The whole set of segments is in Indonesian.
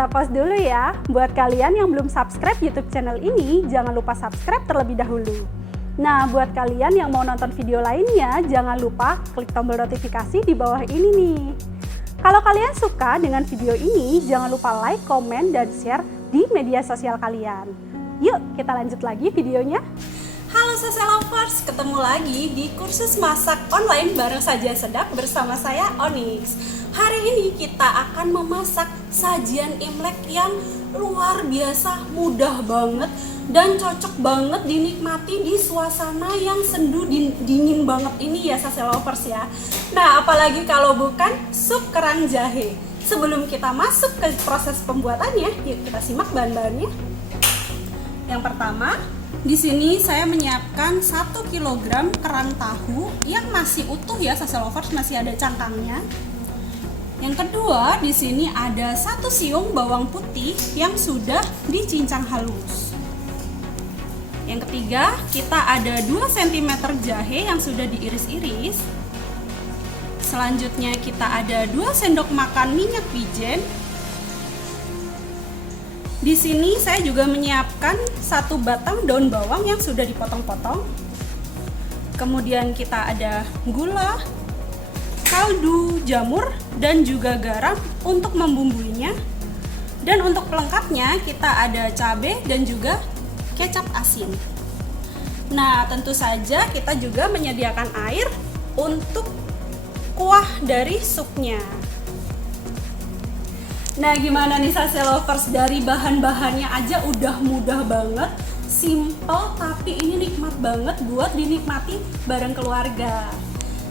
Kita pause dulu ya. Buat kalian yang belum subscribe YouTube channel ini, jangan lupa subscribe terlebih dahulu. Nah, buat kalian yang mau nonton video lainnya, jangan lupa klik tombol notifikasi di bawah ini nih. Kalau kalian suka dengan video ini, jangan lupa like, komen, dan share di media sosial kalian. Yuk, kita lanjut lagi videonya. Halo Sase Lovers, ketemu lagi di kursus masak online bareng Sajian Sedap bersama saya Onyx. Hari ini kita akan memasak sajian Imlek yang luar biasa, mudah banget dan cocok banget dinikmati di suasana yang sendu dingin banget ini ya Sase Lovers ya. Nah, apalagi kalau bukan sup kerang jahe. Sebelum kita masuk ke proses pembuatannya, yuk kita simak bahan-bahannya. Yang pertama, di sini saya menyiapkan 1 kg kerang tahu yang masih utuh ya Sase Lovers, masih ada cangkangnya. Yang kedua, di sini ada 1 siung bawang putih yang sudah dicincang halus. Yang ketiga, kita ada 2 cm jahe yang sudah diiris-iris. Selanjutnya kita ada 2 sendok makan minyak wijen. Di sini saya juga menyiapkan 1 batang daun bawang yang sudah dipotong-potong. Kemudian kita ada gula, kaldu jamur, dan juga garam untuk membumbuinya. Dan untuk pelengkapnya kita ada cabai dan juga kecap asin. Nah, tentu saja kita juga menyediakan air untuk kuah dari supnya. Nah, gimana nih Sase Lovers, dari bahan-bahannya aja udah mudah banget, simple, tapi ini nikmat banget buat dinikmati bareng keluarga.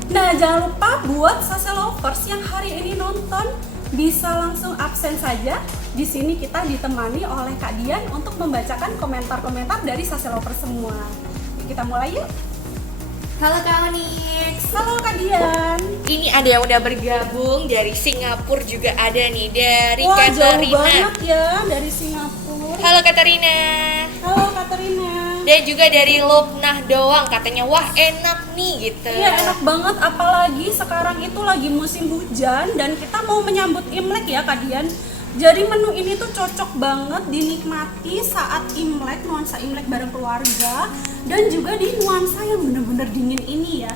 Nah, jangan lupa buat Sase Lovers yang hari ini nonton bisa langsung absen saja. Di sini kita ditemani oleh Kak Dian untuk membacakan komentar-komentar dari Sase Lovers semua. Kita mulai yuk. Halo Kak Onyx. Halo Kak Dian. Ini ada yang udah bergabung dari Singapura, juga ada nih dari Wah, jauh Katarina. banget ya dari Singapura. Halo Katarina. Halo Katarina. Dan juga dari Lopnah doang, katanya wah enak nih gitu. Iya, enak banget, apalagi sekarang itu lagi musim hujan dan kita mau menyambut Imlek ya Kak Dian. Jadi menu ini tuh cocok banget dinikmati saat Imlek, nuansa Imlek bareng keluarga, dan juga di nuansa yang bener-bener dingin ini ya.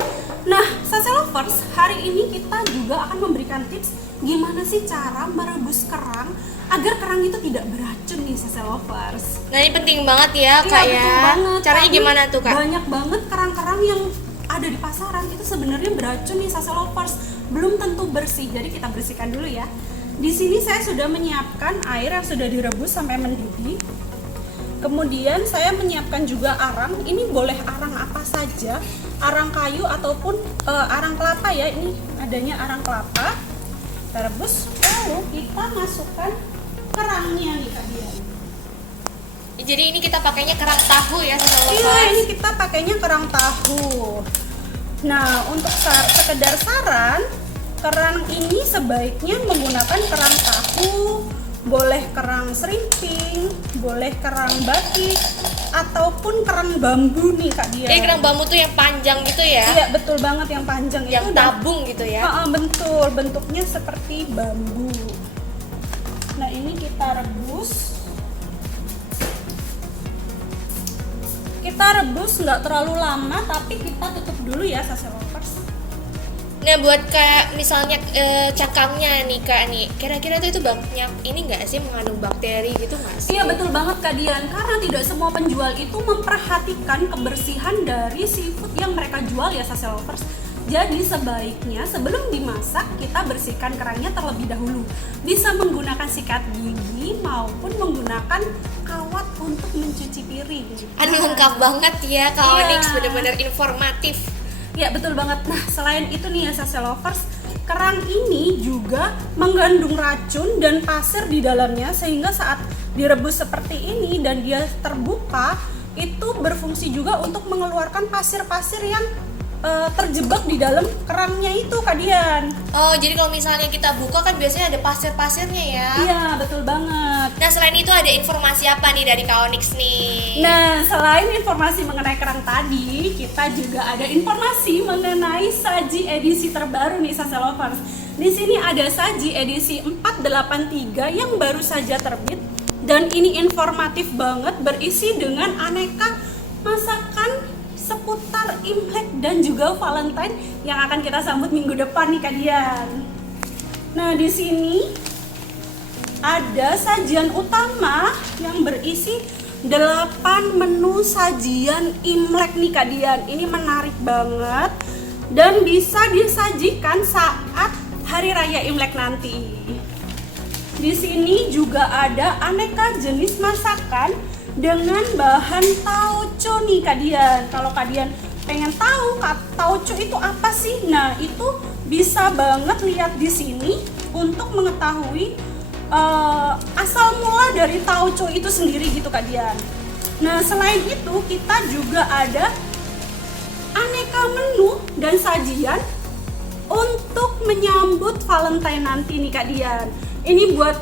Nah, Sase Lovers, hari ini kita juga akan memberikan tips gimana sih cara merebus kerang agar kerang itu tidak beracun nih Sase Lovers. Nah, ini penting banget ya Kak Iya, ya. betul banget. Caranya Tapi gimana tuh Kak? Banyak banget kerang-kerang yang ada di pasaran itu sebenarnya beracun nih Sase Lovers, belum tentu bersih. Jadi kita bersihkan dulu ya. Di sini saya sudah menyiapkan air yang sudah direbus sampai mendidih. Kemudian saya menyiapkan juga arang. Ini boleh arang apa saja, arang kayu ataupun arang kelapa ya. Ini adanya arang kelapa. Kita rebus, lalu kita masukkan kerangnya nih Kak Dian. Jadi ini kita pakainya kerang tahu ya Sase Lovers. Iya, ini kita pakainya kerang tahu. Nah, untuk sekedar saran, kerang ini sebaiknya menggunakan kerang tahu, boleh kerang serimping, boleh kerang batik, ataupun kerang bambu nih Kak Dian. Jadi kerang bambu tuh yang panjang gitu ya? Iya, betul banget, yang panjang Yang itu. tabung gitu ya? Betul, bentuknya seperti bambu. Nah, ini kita rebus. Kita rebus nggak terlalu lama, tapi kita tutup dulu ya Sase Lovers. Nah, buat kayak misalnya cangkangnya nih Kak nih, kira-kira tuh itu banyak ini nggak sih, mengandung bakteri gitu nggak sih? Iya, betul banget Kak Dian, karena tidak semua penjual itu memperhatikan kebersihan dari seafood yang mereka jual ya Sase Lovers. Jadi sebaiknya sebelum dimasak kita bersihkan kerangnya terlebih dahulu. Bisa menggunakan sikat gigi maupun menggunakan kawat untuk mencuci piring. Aduh, lengkap banget ya Kak Iya. Onyx, bener-bener informatif. Ya, betul banget. Nah, selain itu nih ya Sase Lovers, kerang ini juga mengandung racun dan pasir di dalamnya, sehingga saat direbus seperti ini dan dia terbuka, itu berfungsi juga untuk mengeluarkan pasir-pasir yang terjebak di dalam kerangnya itu Kak Dian. Oh, jadi kalau misalnya kita buka kan biasanya ada pasir-pasirnya ya? Iya, betul banget. Nah, selain itu ada informasi apa nih dari Kak Onyx nih? Nah, selain informasi mengenai kerang tadi, kita juga ada informasi mengenai saji edisi terbaru nih Sase Lovers. Di sini ada saji edisi 483 yang baru saja terbit dan ini informatif banget, berisi dengan aneka masakan seputar Imlek dan juga Valentine yang akan kita sambut minggu depan nih Kak Dian. Nah, di sini ada sajian utama yang berisi 8 menu sajian Imlek nih Kak Dian. Ini menarik banget dan bisa disajikan saat Hari Raya Imlek nanti. Di sini juga ada aneka jenis masakan dengan bahan tauco nih Kak Dian. Kalau Kak Dian pengen tahu tauco itu apa sih? Nah, itu bisa banget lihat di sini untuk mengetahui asal mula dari tauco itu sendiri gitu Kak Dian. Nah, selain itu kita juga ada aneka menu dan sajian untuk menyambut Valentine nanti nih Kak Dian. Ini buat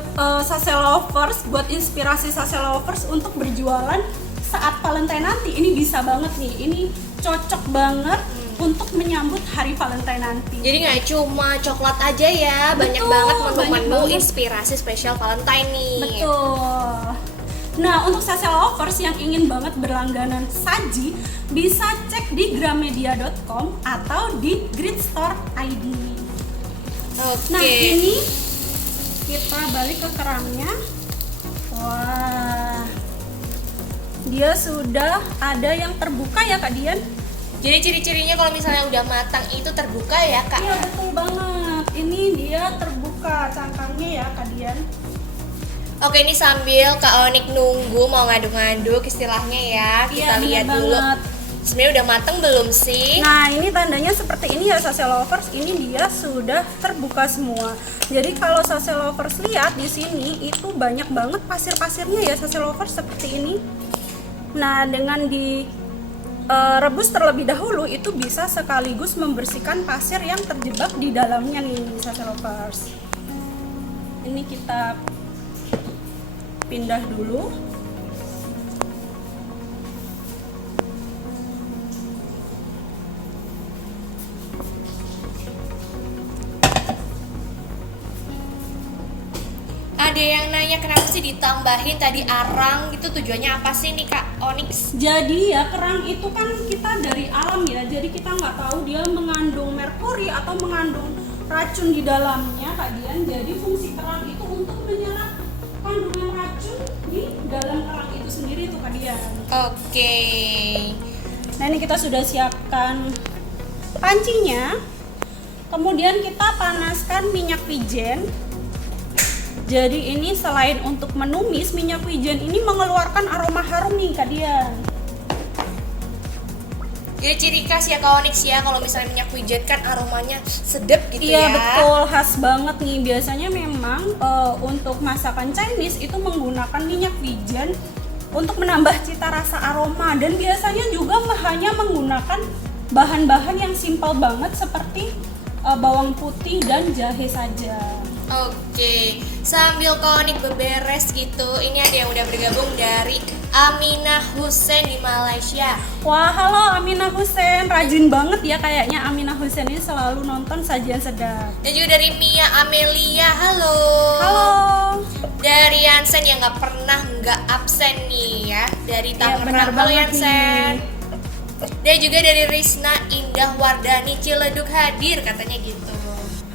sase lovers, buat inspirasi sase lovers untuk berjualan saat Valentine nanti. Ini bisa banget nih, ini cocok banget untuk menyambut hari Valentine nanti. Jadi nggak cuma coklat aja ya, banyak banget menu-menu banget. Inspirasi spesial Valentine nih. Betul. Nah, untuk sase lovers yang ingin banget berlangganan saji, bisa cek di gramedia.com atau di Gridstore ID. Oke. Nah, ini kita balik ke kerangnya. Wah, dia sudah ada yang terbuka ya Kak Dian. Jadi ciri-cirinya kalau misalnya udah matang itu terbuka ya Kak? Iya, betul banget. Ini dia terbuka cangkangnya ya Kak Dian. Oke, ini sambil Kak Onik nunggu mau ngaduk-ngaduk istilahnya ya. Kita Iya, lihat bener dulu. banget. Sebenarnya udah matang belum sih? Nah, ini tandanya seperti ini ya sase lovers. Ini dia sudah terbuka semua. Jadi kalau sase lovers lihat di sini itu banyak banget pasir-pasirnya ya sase lovers seperti ini. Nah, dengan rebus terlebih dahulu itu bisa sekaligus membersihkan pasir yang terjebak di dalamnya nih sase lovers. Ini kita pindah dulu. Ada yang nanya kenapa sih ditambahin tadi arang gitu, tujuannya apa sih nih Kak Onyx? Jadi ya kerang itu kan kita dari alam ya, jadi kita nggak tahu dia mengandung merkuri atau mengandung racun di dalamnya Kak Dian. Jadi fungsi kerang itu untuk menyerap kandungan racun di dalam kerang itu sendiri tuh Kak Dian. Oke. Nah, ini kita sudah siapkan pancinya. Kemudian kita panaskan minyak wijen. Jadi ini selain untuk menumis, minyak wijen ini mengeluarkan aroma harum nih Kak Dian. Jadi ciri khas ya Kak Onyx ya, kalau misalnya minyak wijen kan aromanya sedap gitu Iya, ya. betul, khas banget nih. Biasanya memang untuk masakan Chinese itu menggunakan minyak wijen untuk menambah cita rasa aroma, dan biasanya juga hanya menggunakan bahan-bahan yang simpel banget seperti bawang putih dan jahe saja. Oke, sambil Kak Onyx beberes gitu, ini ada yang udah bergabung dari Aminah Hussein di Malaysia. Wah, halo Aminah Hussein, rajin banget ya kayaknya Aminah Hussein ini selalu nonton sajian sedap. Dan juga dari Mia Amelia, halo. Halo. Dari Yansen yang nggak absen nih ya, dari benar Tangerang. Halo banget Yansen. Dan juga dari Risna Indah Wardani Ciledug hadir katanya gitu.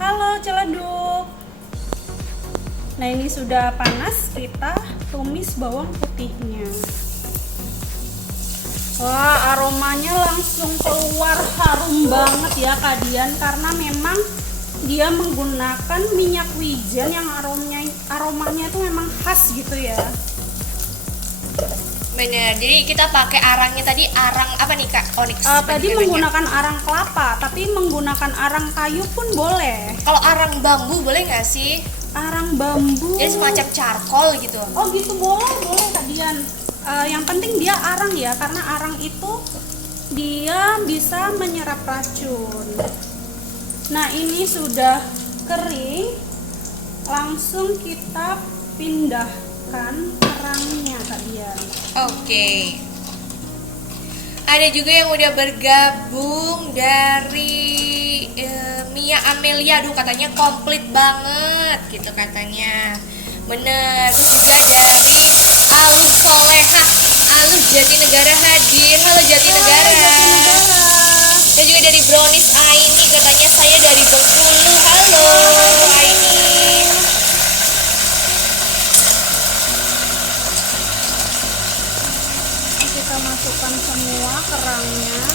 Halo Ciledug. Nah, ini sudah panas, kita tumis bawang putihnya. Wah, aromanya langsung keluar harum banget ya Kak Dian, karena memang dia menggunakan minyak wijen yang aromanya itu memang khas gitu ya. Bener, jadi kita pakai arangnya tadi, arang apa nih Kak Onyx? Tadi menggunakan arang kelapa, tapi menggunakan arang kayu pun boleh. Kalau arang bambu boleh nggak sih? Arang bambu. Jadi semacam charcoal gitu. Oh gitu, boleh Kak Dian. Yang penting dia arang ya, karena arang itu dia bisa menyerap racun. Nah, ini sudah kering, langsung kita pindahkan kerangnya Kak Dian. Oke. Ada juga yang udah bergabung dari Mia Amelia, aduh katanya komplit banget gitu katanya. Bener. Terus juga dari Alus Soleha, Alus Jatinegara hadir. Halo Jatinegara. Dan juga dari Brownies Aini, katanya saya dari Bengkulu. Halo Aini. Kita masukkan semua kerangnya.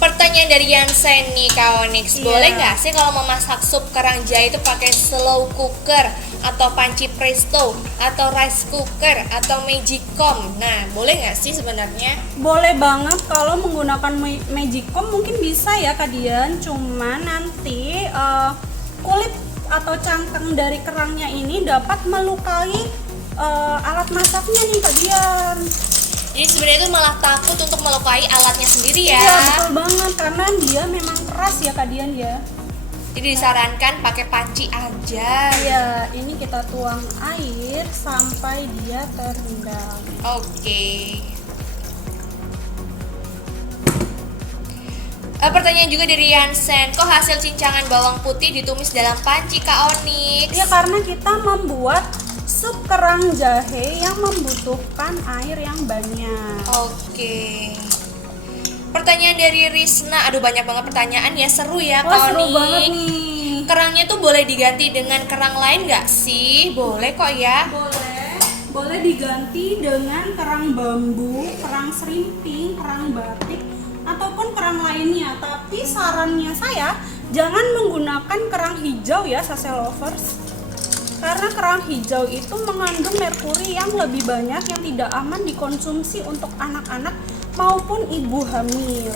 Pertanyaan dari Yansen nih Kak Onyx, boleh nggak sih kalau memasak sup kerang jahe itu pakai slow cooker atau panci presto atau rice cooker atau magicom? Nah, boleh nggak sih sebenarnya? Boleh banget kalau menggunakan magicom, mungkin bisa ya Kak Dian, cuma nanti kulit atau cangkang dari kerangnya ini dapat melukai alat masaknya nih Kak Dian. Jadi sebenarnya itu malah takut untuk melukai alatnya sendiri ya. Iya betul banget, karena dia memang keras ya Kak Dian ya. Jadi disarankan pakai panci aja. Iya, ini kita tuang air sampai dia terendam. Oke. Pertanyaan juga dari Yansen, kok hasil cincangan bawang putih ditumis dalam panci Kak Onyx? Ya karena kita membuat sup kerang jahe yang membutuhkan air yang banyak. Oke. Pertanyaan dari Risna, aduh banyak banget pertanyaan ya, seru ya Wah, Kak seru Onyx. banget nih. Kerangnya tuh boleh diganti dengan kerang lain nggak sih? Boleh kok ya. Boleh diganti dengan kerang bambu, kerang serimping, kerang batik, ataupun kerang lainnya. Tapi sarannya saya, jangan menggunakan kerang hijau ya Sase Lovers. Karena kerang hijau itu mengandung merkuri yang lebih banyak yang tidak aman dikonsumsi untuk anak-anak maupun ibu hamil.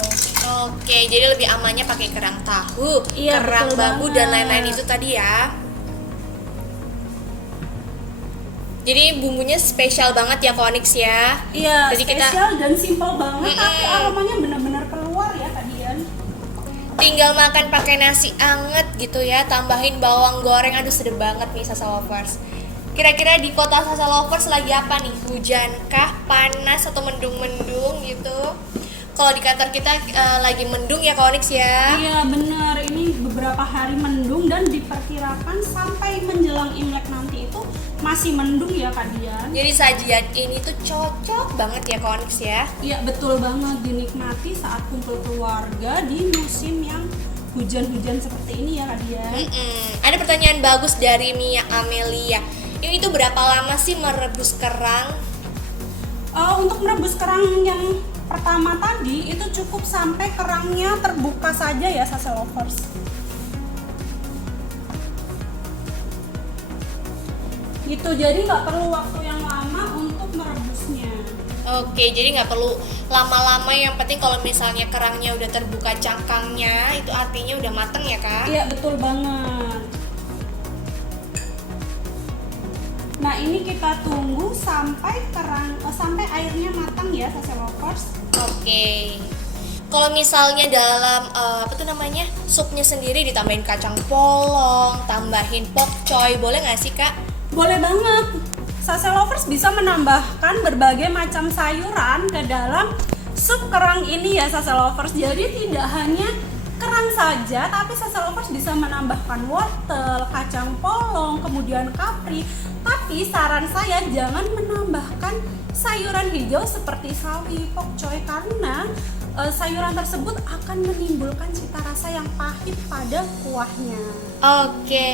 Oke, jadi lebih amannya pakai kerang tahu, Iya, kerang betul bambu banget. dan lain-lain itu tadi ya. Jadi bumbunya spesial banget ya Kak Onyx ya. Iya, Jadi spesial dan simpel banget, tapi Mm-mm. aromanya benar-benar keluar ya Kak Dian. tinggal makan pakai nasi anget gitu ya, tambahin bawang goreng, aduh sedep banget nih Sasa Lovers. Kira-kira di kota Sasa Lovers lagi apa nih? Hujankah, panas, atau mendung-mendung gitu? Kalau di kantor kita lagi mendung ya Kak Onyx ya. Iya benar, ini beberapa hari mendung dan diperkirakan sampai menjelang Imlek nanti itu masih mendung ya Kak Dian. Jadi sajian ini tuh cocok banget ya Kak Onyx ya. Iya betul banget, dinikmati saat kumpul keluarga di musim yang hujan-hujan seperti ini ya Kak Dian. Ada pertanyaan bagus dari Mia Amelia. Ini tuh berapa lama sih merebus kerang? Untuk merebus kerang yang pertama tadi itu cukup sampai kerangnya terbuka saja ya Sase Lovers. Gitu, jadi nggak perlu waktu yang lama untuk merebusnya. Oke, jadi nggak perlu lama-lama, yang penting kalau misalnya kerangnya udah terbuka cangkangnya, itu artinya udah mateng ya Kak? Iya betul banget. Nah ini kita tunggu sampai sampai airnya matang ya Sase Lovers. Oke. Kalau misalnya dalam supnya sendiri ditambahin kacang polong, tambahin pokcoy, boleh nggak sih Kak? Boleh banget. Sase Lovers bisa menambahkan berbagai macam sayuran ke dalam sup kerang ini ya Sase Lovers. Jadi tidak hanya kerang saja, tapi Sase Lovers bisa menambahkan wortel, kacang polong, kemudian kapri. Tapi saran saya jangan menambahkan sayuran hijau seperti sawi, pokcoy, karena sayuran tersebut akan menimbulkan cita rasa yang pahit pada kuahnya. Oke,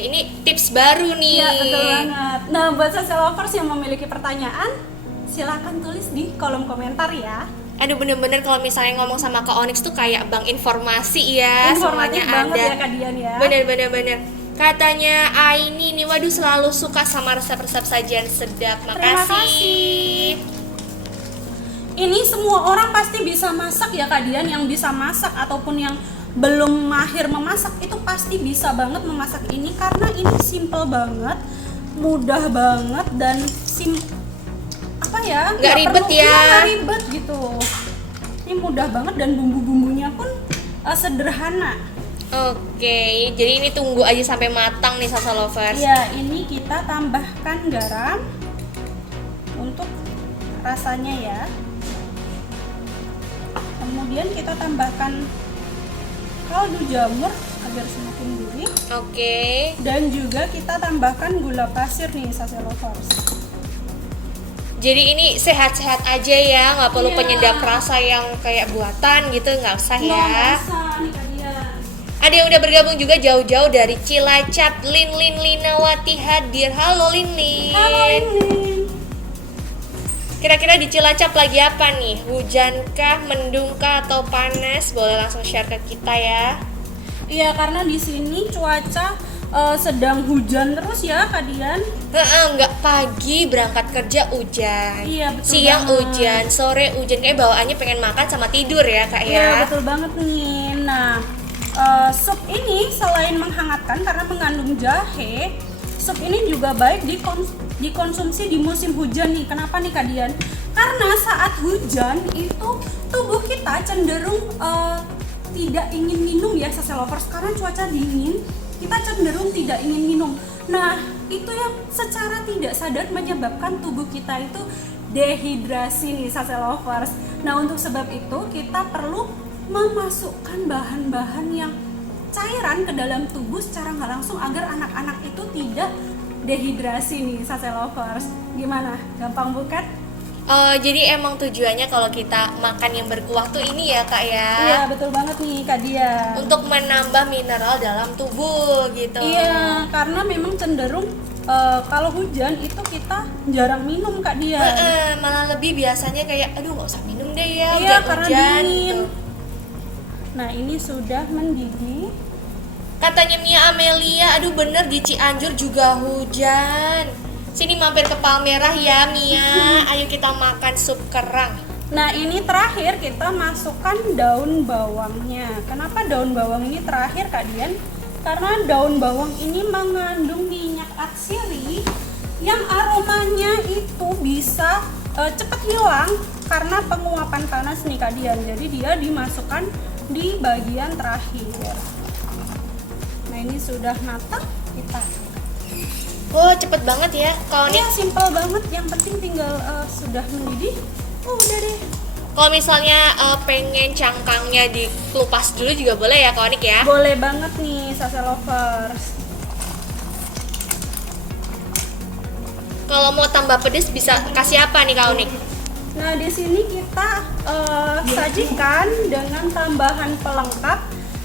ini tips baru nih. Iya betul banget. Nah buat Sase Lovers yang memiliki pertanyaan, silakan tulis di kolom komentar ya. Aduh bener-bener kalau misalnya ngomong sama Kak Onyx tuh kayak bank informasi ya. Informatif Semuanya banget ada. ya Kak Dian ya. Bener. Katanya Aini nih, waduh selalu suka sama resep-resep sajian sedap. Terima kasih. Ini semua orang pasti bisa masak ya Kak Dian, yang bisa masak ataupun yang belum mahir memasak itu pasti bisa banget memasak ini, karena ini simple banget, mudah banget, dan Nggak ribet ya. Nggak ribet gitu. Ini mudah banget dan bumbu-bumbunya pun sederhana. Oke, jadi ini tunggu aja sampai matang nih salsa lovers. Ya, ini kita tambahkan garam untuk rasanya ya. Kemudian kita tambahkan kaldu jamur agar semakin gurih. Oke. Dan juga kita tambahkan gula pasir nih salsa lovers. Jadi ini sehat-sehat aja ya, nggak perlu Iya. penyedap rasa yang kayak buatan gitu, nggak usah ya. Nggak usah nih kalian. Ada yang udah bergabung juga jauh-jauh dari Cilacap, Lin Linawati hadir. Halo Lin. Halo Lin. Kira-kira di Cilacap lagi apa nih? Hujankah, mendungkah, atau panas? Boleh langsung share ke kita ya. Iya, karena di sini cuaca sedang hujan terus ya Kak Dian. Nggak pagi berangkat kerja hujan, Iya, betul siang banget. hujan, sore hujan, kayak bawaannya pengen makan sama tidur ya kak Iya, ya. betul banget nih. Nah, sup ini selain menghangatkan karena mengandung jahe, sup ini juga baik dikonsumsi di musim hujan nih. Kenapa nih Kak Dian? Karena saat hujan itu tubuh kita cenderung tidak ingin minum ya salsa lovers, karena cuaca dingin kita cenderung tidak ingin minum. Nah, itu yang secara tidak sadar menyebabkan tubuh kita itu dehidrasi nih salsa lovers. Nah, untuk sebab itu kita perlu memasukkan bahan-bahan yang cairan ke dalam tubuh secara nggak langsung agar anak-anak itu tidak dehidrasi nih salsa lovers. Gimana? Gampang bukan? Jadi emang tujuannya kalau kita makan yang berkuah tuh ini ya kak ya. Iya, betul banget nih Kak Dian. Untuk menambah mineral dalam tubuh gitu. Iya, karena memang cenderung kalau hujan itu kita jarang minum Kak Dian. Malah lebih biasanya kayak aduh nggak usah minum deh ya, Iya, karena hujan-hujan dingin. gitu. Nah, ini sudah mendidih. Katanya Mia Amelia, aduh bener di Cianjur juga hujan. Sini mampir ke Palmerah ya Mia, ayo kita makan sup kerang. Nah, ini terakhir kita masukkan daun bawangnya. Kenapa daun bawang ini terakhir Kak Dian? Karena daun bawang ini mengandung minyak atsiri yang aromanya itu bisa cepat hilang karena penguapan panas nih Kak Dian. Jadi dia dimasukkan di bagian terakhir. Nah, ini sudah matang, kita. Oh cepet banget ya kalau nih. Iya, simpel banget. Yang penting tinggal sudah mendidih. Udah deh. Kalau misalnya pengen cangkangnya dikelupas dulu juga boleh ya Konik ya. Boleh banget nih salsa lovers. Kalau mau tambah pedes bisa kasih apa nih Konik? Nah, di sini kita sajikan dengan tambahan pelengkap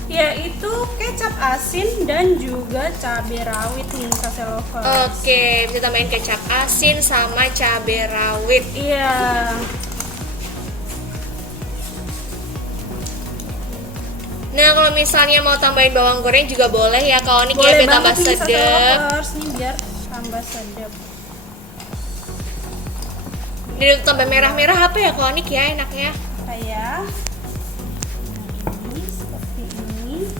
yaitu kecap asin dan juga cabai rawit nih salsa lovers. Oke, bisa tambahin kecap asin sama cabai rawit. Iya. Nah, kalau misalnya mau tambahin bawang goreng juga boleh ya Konik ya, Boleh biar tambah banget nih salsa sedap. lovers nih biar tambah sedap. Dan untuk tambah merah-merah apa ya Konik ya enaknya? Kayak ini, seperti ini.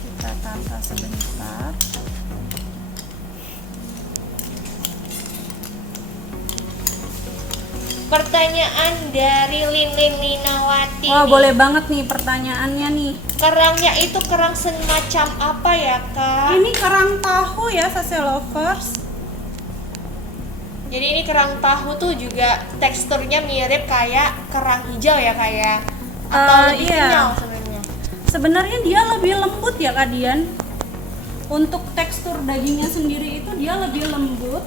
Kita tata sebentar. Pertanyaan dari Linawati. Wah, nih. boleh banget nih pertanyaannya nih. Kerangnya itu kerang semacam apa ya Kak? Ini kerang tahu ya salsa lovers. Jadi ini kerang tahu tuh juga teksturnya mirip kayak kerang hijau ya kayak atau lebih iya. kenyal sebenarnya. Sebenarnya dia lebih lembut ya Kak Dian. Untuk tekstur dagingnya sendiri itu dia lebih lembut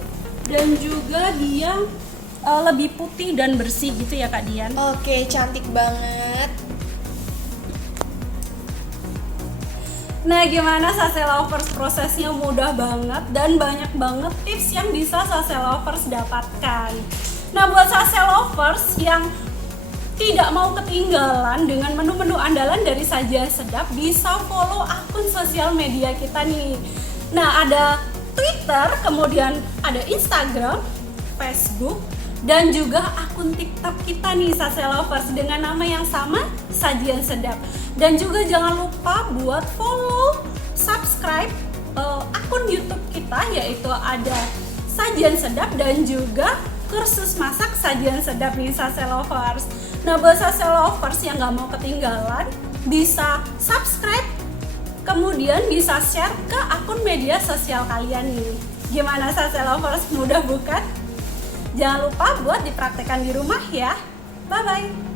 dan juga dia lebih putih dan bersih gitu ya Kak Dian. Oke, cantik banget. Nah, gimana salsa lovers? Prosesnya mudah banget dan banyak banget tips yang bisa salsa lovers dapatkan. Nah, buat salsa lovers yang tidak mau ketinggalan dengan menu-menu andalan dari Sajian Sedap, bisa follow akun sosial media kita nih. Nah, ada Twitter, kemudian ada Instagram, Facebook, dan juga akun TikTok kita nih salsa lovers dengan nama yang sama, Sajian Sedap. Dan juga jangan lupa buat follow, subscribe akun YouTube kita, yaitu ada Sajian Sedap dan juga kursus masak Sajian Sedap nih salsa lovers. Nah, buat Sase Lovers yang nggak mau ketinggalan, bisa subscribe, kemudian bisa share ke akun media sosial kalian nih. Gimana Sase Lovers, mudah bukan? Jangan lupa buat dipraktekkan di rumah ya. Bye-bye.